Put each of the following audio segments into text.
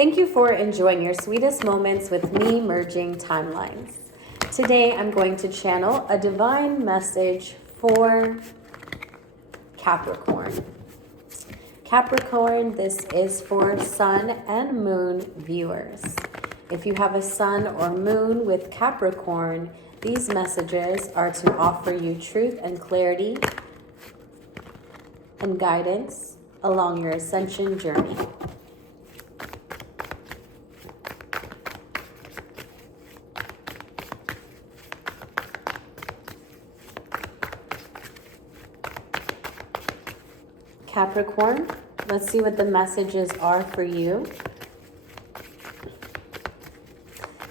Thank you for enjoying your sweetest moments with me, merging timelines. Today, I'm going to channel a divine message for Capricorn. Capricorn, this is for Sun and Moon viewers. If you have a Sun or Moon with Capricorn, these messages are to offer you truth and clarity and guidance along your ascension journey. Capricorn, let's see what the messages are for you.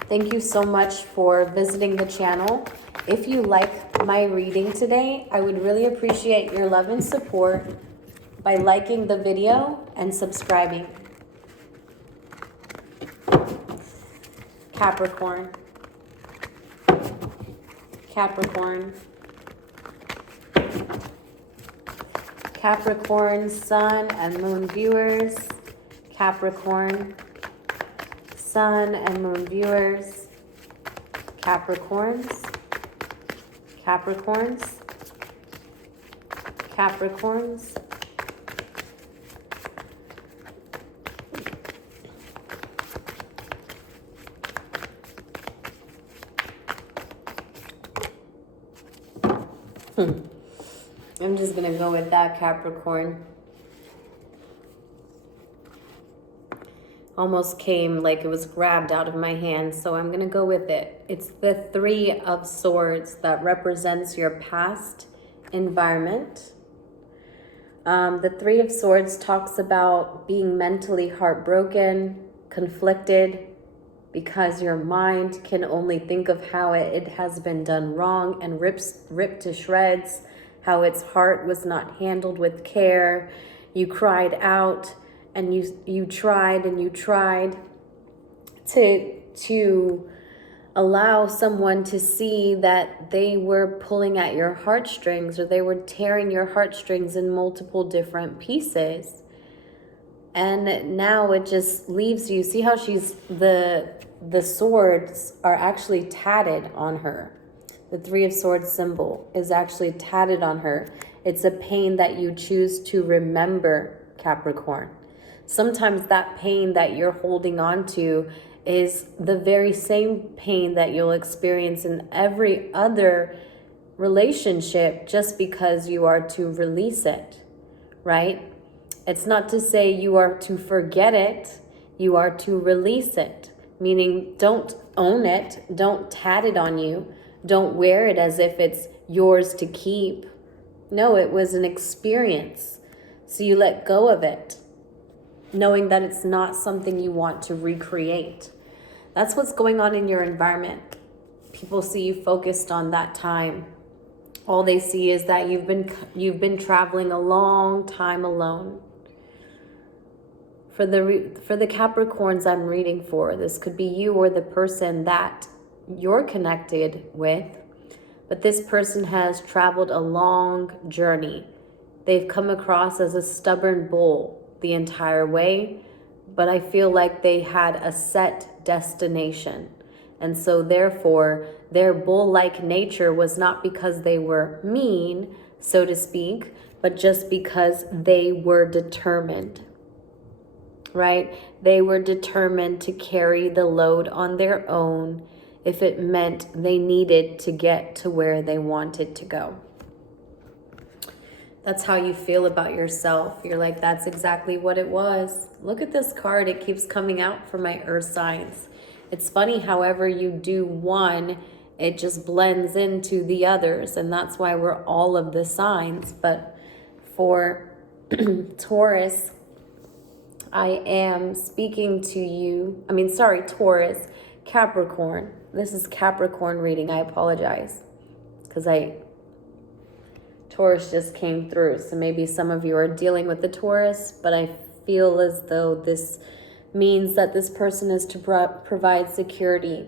Thank you so much for visiting the channel. If you like my reading today, I would really appreciate your love and support by liking the video and subscribing. Capricorn. Capricorn. Capricorn, Sun and Moon viewers. Capricorn, Sun and Moon viewers. Capricorns. Capricorns. Capricorns. I'm just going to go with that, Capricorn. Almost came like it was grabbed out of my hand, so I'm going to go with it. It's the Three of Swords that represents your past environment. The Three of Swords talks about being mentally heartbroken, conflicted, because your mind can only think of how it has been done wrong and ripped to shreds, how its heart was not handled with care. You cried out and you tried and you tried to allow someone to see that they were pulling at your heartstrings, or they were tearing your heartstrings in multiple different pieces. And now it just leaves you. See how she's the swords are actually tatted on her. The Three of Swords symbol is actually tatted on her. It's a pain that you choose to remember, Capricorn. Sometimes that pain that you're holding on to is the very same pain that you'll experience in every other relationship, just because you are to release it, right? It's not to say you are to forget it. You are to release it, meaning don't own it. Don't tat it on you. Don't wear it as if it's yours to keep. No, it was an experience. So you let go of it, knowing that it's not something you want to recreate. That's what's going on in your environment. People see you focused on that time. All they see is that you've been traveling a long time alone. For the Capricorns I'm reading for, this could be you or the person that you're connected with, but this person has traveled a long journey. They've come across as a stubborn bull the entire way, but I feel like they had a set destination. And so therefore, their bull-like nature was not because they were mean, so to speak, but just because they were determined, right? They were determined to carry the load on their own if it meant they needed to get to where they wanted to go. That's how you feel about yourself. You're like, that's exactly what it was. Look at this card. It keeps coming out for my earth signs. It's funny, however you do one, it just blends into the others. And that's why we're all of the signs. But for Taurus, I am speaking to you. Taurus, Capricorn. This is Capricorn reading. I apologize because Taurus just came through. So maybe some of you are dealing with the Taurus, but I feel as though this means that this person is to provide security.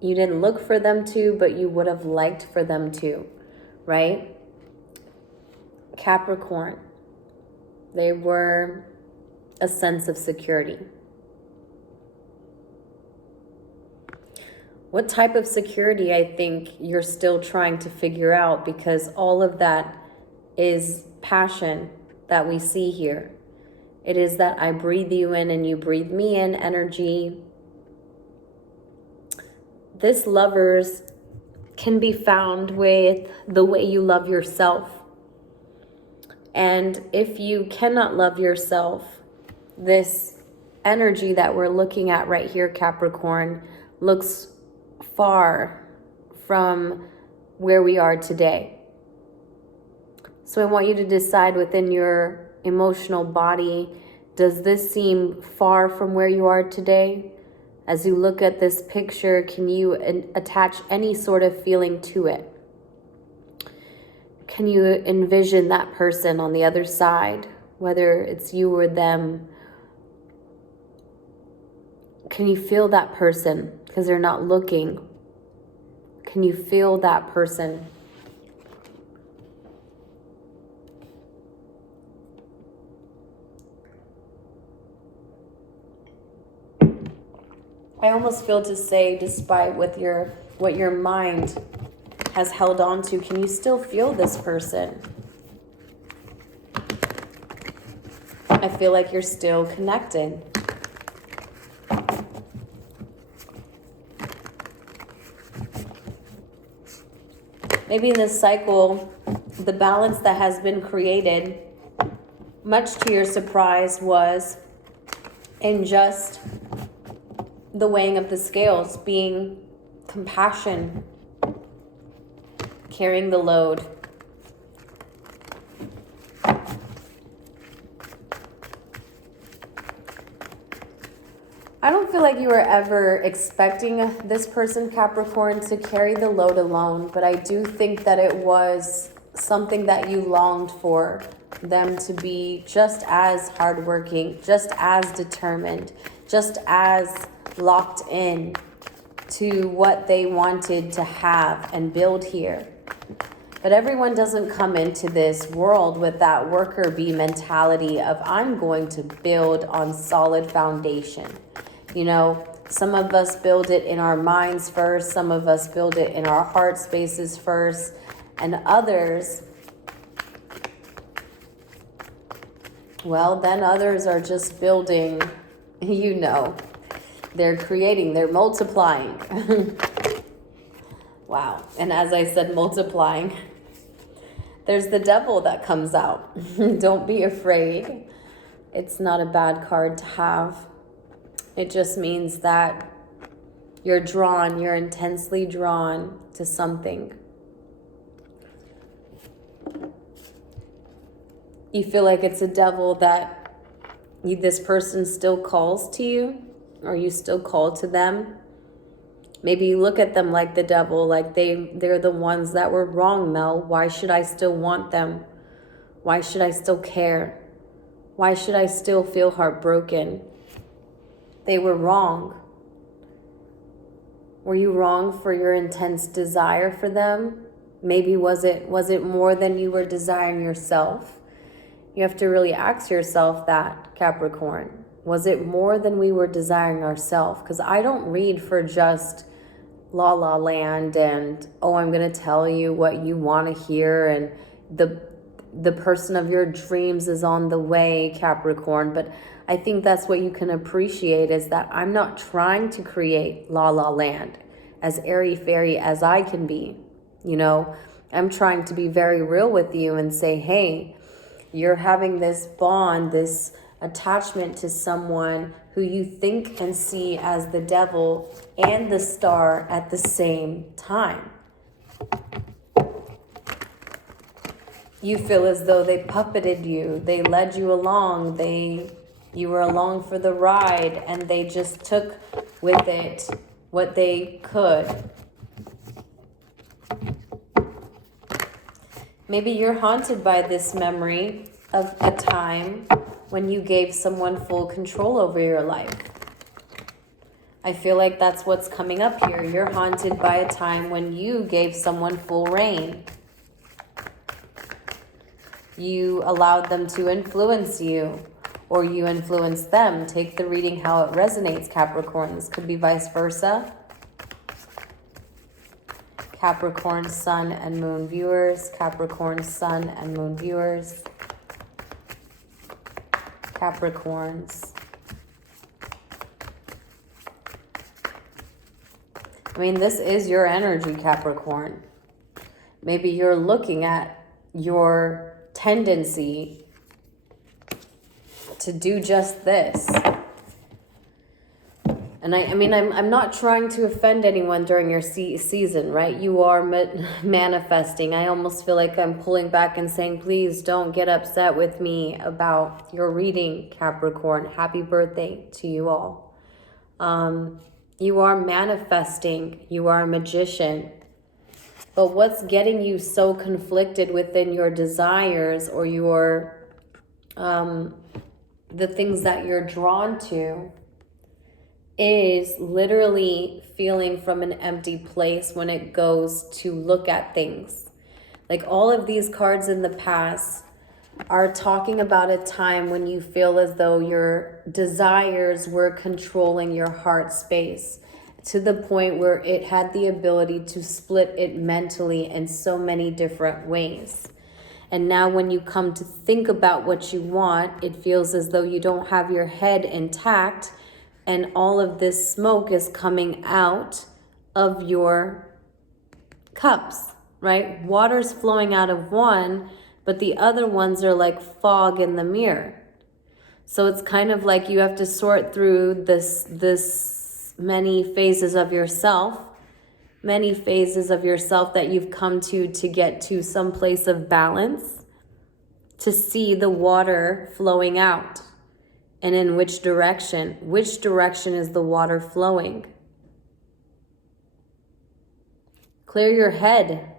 You didn't look for them to, but you would have liked for them to, right? Capricorn, they were a sense of security. What type of security I think you're still trying to figure out, because all of that is passion that we see here. It is that I breathe you in and you breathe me in energy. This lovers can be found with the way you love yourself. And if you cannot love yourself, this energy that we're looking at right here, Capricorn, looks far from where we are today. So I want you to decide within your emotional body, does this seem far from where you are today? As you look at this picture, can you attach any sort of feeling to it? Can you envision that person on the other side, whether it's you or them? Can you feel that person because they're not looking? Can you feel that person? I almost feel to say, despite what your mind has held on to, can you still feel this person? I feel like you're still connected. Maybe in this cycle, the balance that has been created, much to your surprise, was in just the weighing of the scales, being compassion, carrying the load. I don't feel like you were ever expecting this person, Capricorn, to carry the load alone, but I do think that it was something that you longed for, them to be just as hardworking, just as determined, just as locked in to what they wanted to have and build here. But everyone doesn't come into this world with that worker bee mentality of, I'm going to build on solid foundation. You know, some of us build it in our minds first, some of us build it in our heart spaces first, and others, well, then others are just building, you know, they're creating, they're multiplying. Wow. And as I said, multiplying, there's the devil that comes out. Don't be afraid. It's not a bad card to have. It just means that you're drawn, you're intensely drawn to something. You feel like it's a devil that this person still calls to you, or you still call to them. Maybe you look at them like the devil, like they're the ones that were wrong, Mel. Why should I still want them? Why should I still care? Why should I still feel heartbroken? They were wrong. Were you wrong for your intense desire for them? Maybe was it more than you were desiring yourself? You have to really ask yourself that, Capricorn. Was it more than we were desiring ourselves? Because I don't read for just la la land and, oh, I'm going to tell you what you want to hear and the person of your dreams is on the way, Capricorn. But I think that's what you can appreciate, is that I'm not trying to create la la land as airy-fairy as I can be. You know, I'm trying to be very real with you and say, hey, you're having this bond, this attachment to someone who you think and see as the devil and the star at the same time. You feel as though they puppeted you, they led you along, you were along for the ride, and they just took with it what they could. Maybe you're haunted by this memory of a time when you gave someone full control over your life. I feel like that's what's coming up here. You're haunted by a time when you gave someone full reign. You allowed them to influence you, or you influenced them. Take the reading how it resonates, Capricorn. This could be vice versa. Capricorn, Sun, and Moon viewers. Capricorn, Sun, and Moon viewers. Capricorns. I mean, this is your energy, Capricorn. Maybe you're looking at your tendency to do just this. And I mean, I'm not trying to offend anyone during your season, right? You are manifesting. I almost feel like I'm pulling back and saying, please don't get upset with me about your reading, Capricorn. Happy birthday to you all. You are manifesting. You are a magician. But what's getting you so conflicted within your desires or your, the things that you're drawn to is literally feeling from an empty place when it goes to look at things. Like all of these cards in the past are talking about a time when you feel as though your desires were controlling your heart space to the point where it had the ability to split it mentally in so many different ways. And now when you come to think about what you want, it feels as though you don't have your head intact and all of this smoke is coming out of your cups, right? Water's flowing out of one, but the other ones are like fog in the mirror. So it's kind of like you have to sort through this many phases of yourself that you've come to get to some place of balance, to see the water flowing out. And in which direction? Which direction is the water flowing? Clear your head.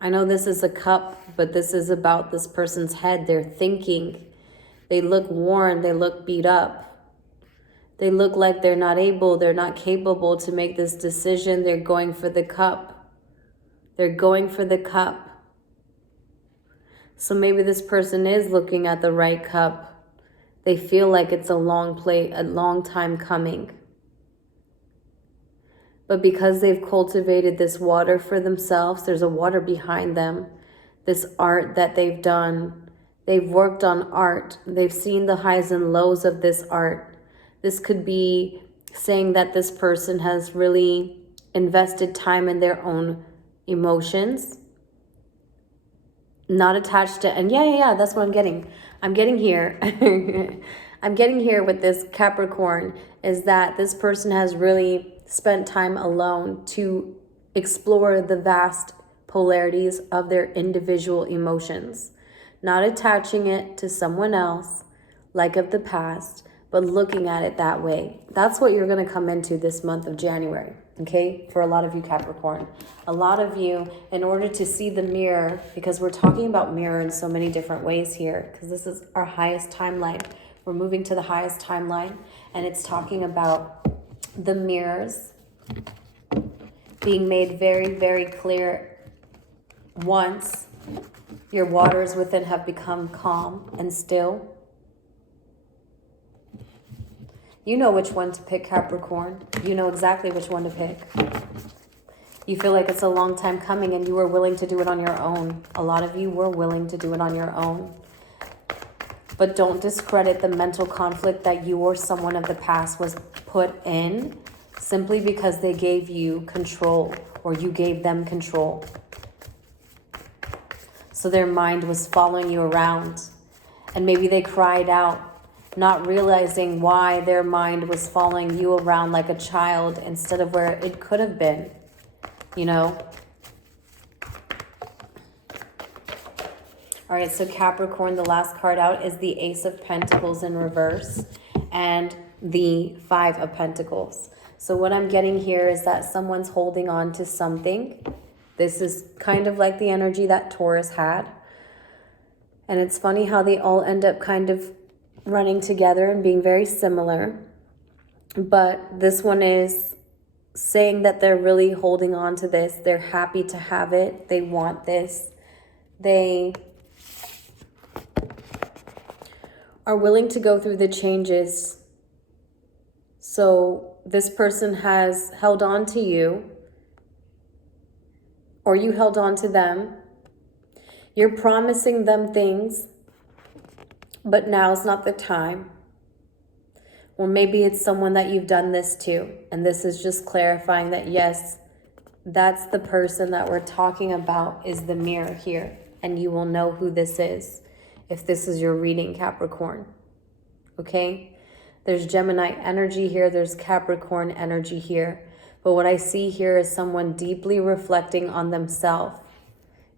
I know this is a cup, but this is about this person's head. They're thinking. They look worn. They look beat up. They look like they're not capable to make this decision. They're going for the cup. They're going for the cup. So maybe this person is looking at the right cup. They feel like it's a long time coming. But because they've cultivated this water for themselves, there's a water behind them. This art that they've done. They've worked on art. They've seen the highs and lows of this art. This could be saying that this person has really invested time in their own emotions. Not attached to, and yeah, that's what I'm getting. I'm getting here. I'm getting here with this Capricorn is that this person has really spent time alone to explore the vast polarities of their individual emotions, not attaching it to someone else like of the past, but looking at it that way. That's what you're going to come into this month of January. Okay, for a lot of you Capricorn, a lot of you, in order to see the mirror, because we're talking about mirror in so many different ways here, because this is our highest timeline. We're moving to the highest timeline, and it's talking about the mirrors being made very, very clear once your waters within have become calm and still. You know which one to pick, Capricorn. You know exactly which one to pick. You feel like it's a long time coming and you were willing to do it on your own. A lot of you were willing to do it on your own. But don't discredit the mental conflict that you or someone of the past was put in simply because they gave you control or you gave them control. So their mind was following you around and maybe they cried out, not realizing why their mind was following you around like a child instead of where it could have been, you know? All right, so Capricorn, the last card out is the Ace of Pentacles in reverse and the Five of Pentacles. So what I'm getting here is that someone's holding on to something. This is kind of like the energy that Taurus had. And it's funny how they all end up kind of running together and being very similar. But this one is saying that they're really holding on to this. They're happy to have it. They want this. They are willing to go through the changes. So this person has held on to you, or you held on to them. You're promising them things, but now's not the time. Or maybe it's someone that you've done this to, and this is just clarifying that, yes, that's the person that we're talking about is the mirror here, and you will know who this is if this is your reading, Capricorn. Okay? There's Gemini energy here, there's Capricorn energy here. But what I see here is someone deeply reflecting on themselves,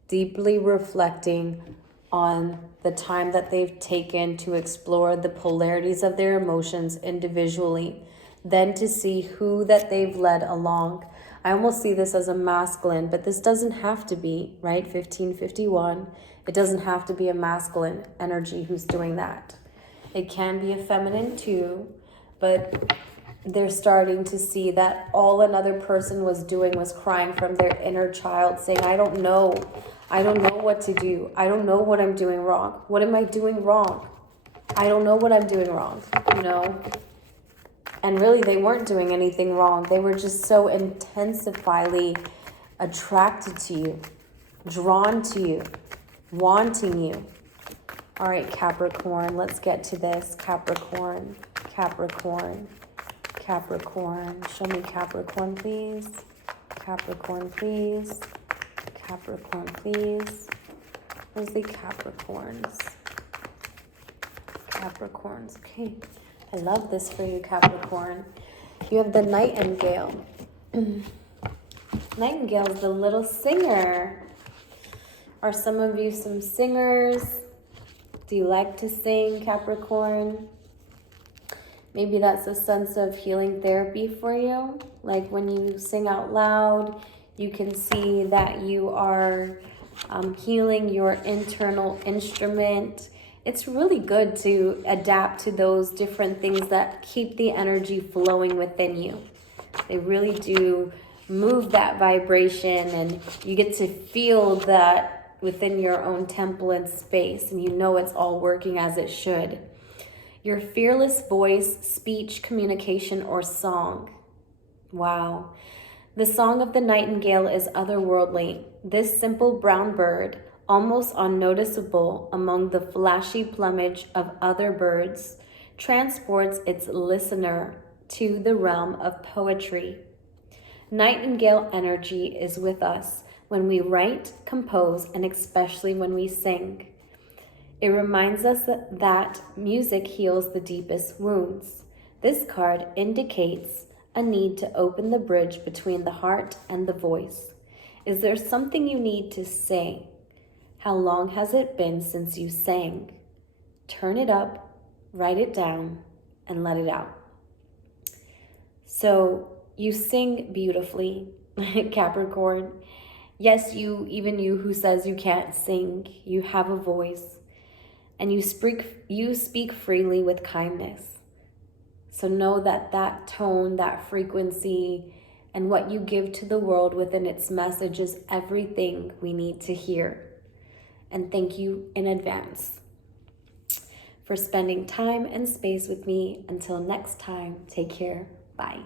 deeply reflecting on the time that they've taken to explore the polarities of their emotions individually, then to see who that they've led along. I almost see this as a masculine, but this doesn't have to be, right? 1551. It doesn't have to be a masculine energy who's doing that. It can be a feminine too, but they're starting to see that all another person was doing was crying from their inner child, saying, I don't know what to do. I don't know what I'm doing wrong. What am I doing wrong? I don't know what I'm doing wrong, you know? And really, they weren't doing anything wrong. They were just so intensively attracted to you, drawn to you, wanting you. All right, Capricorn, let's get to this. Capricorn, Capricorn, Capricorn. Show me Capricorn, please. Capricorn, please. Capricorn, please. Where's the Capricorns? Capricorns, okay. I love this for you, Capricorn. You have the Nightingale. Nightingale is the little singer. Are some of you some singers? Do you like to sing, Capricorn? Maybe that's a sense of healing therapy for you. Like when you sing out loud, you can see that you are healing your internal instrument. It's really good to adapt to those different things that keep the energy flowing within you. They really do move that vibration, and you get to feel that within your own temple and space, and you know it's all working as it should. Your fearless voice, speech, communication, or song. Wow. The song of the nightingale is otherworldly. This simple brown bird, almost unnoticeable among the flashy plumage of other birds, transports its listener to the realm of poetry. Nightingale energy is with us when we write, compose, and especially when we sing. It reminds us that music heals the deepest wounds. This card indicates a need to open the bridge between the heart and the voice. Is there something you need to say? How long has it been since you sang? Turn it up, write it down, and let it out. So you sing beautifully, Capricorn. Yes, even you who says you can't sing, you have a voice, and you speak freely with kindness. So know that that tone, that frequency, and what you give to the world within its message is everything we need to hear. And thank you in advance for spending time and space with me. Until next time, take care. Bye.